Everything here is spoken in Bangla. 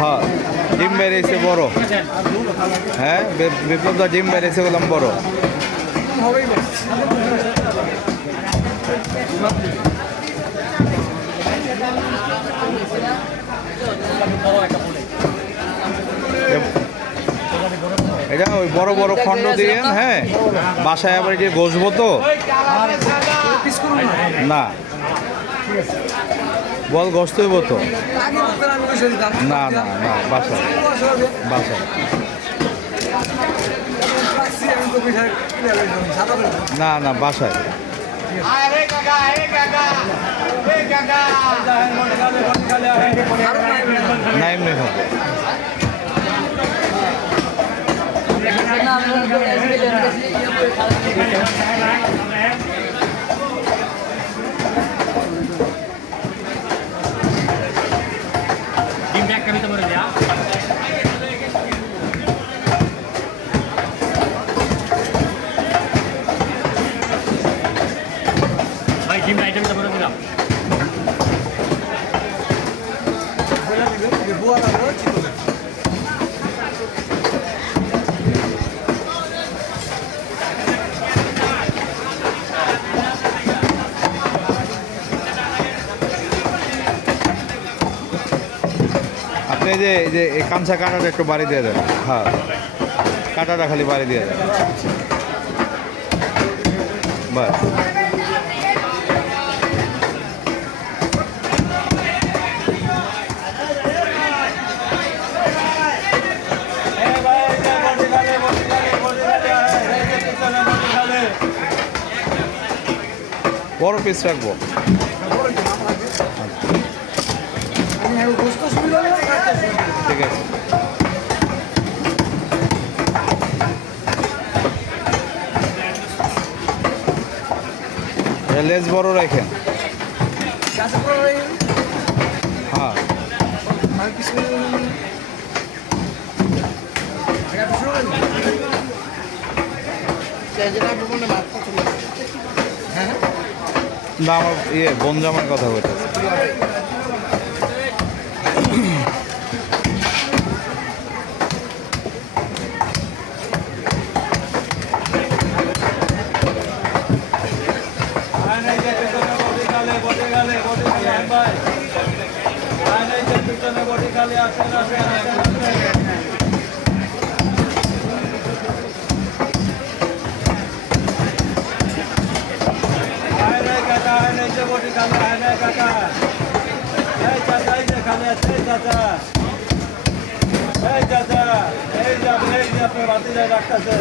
হ্যাঁ ডিম বেরিয়েছে বড়। হ্যাঁ বিপ্লবদা ডিম বেরিয়েছে বললাম বড়। এটা ওই বড় বড় খণ্ড দিয়ে, হ্যাঁ বাসায় আবার যে বসবো তো না, বল গোস্ত হইব তো না না না বাসায় বাসায় না না বাসায় না এমনি হবে। ডিম আইটেমটা করে দিলাম। আপনি এই যে এই কামছা কাঁটাটা একটু বাড়ি দিয়ে দেন। হ্যাঁ কাঁটাটা খালি বাড়ি দিয়ে দেন বাস। বড় পিস রাখবো। ঠিক আছে লেজ বড় রাখেন। হ্যাঁ না আমার বনজামার কথা বলতেছে। রাখতেছে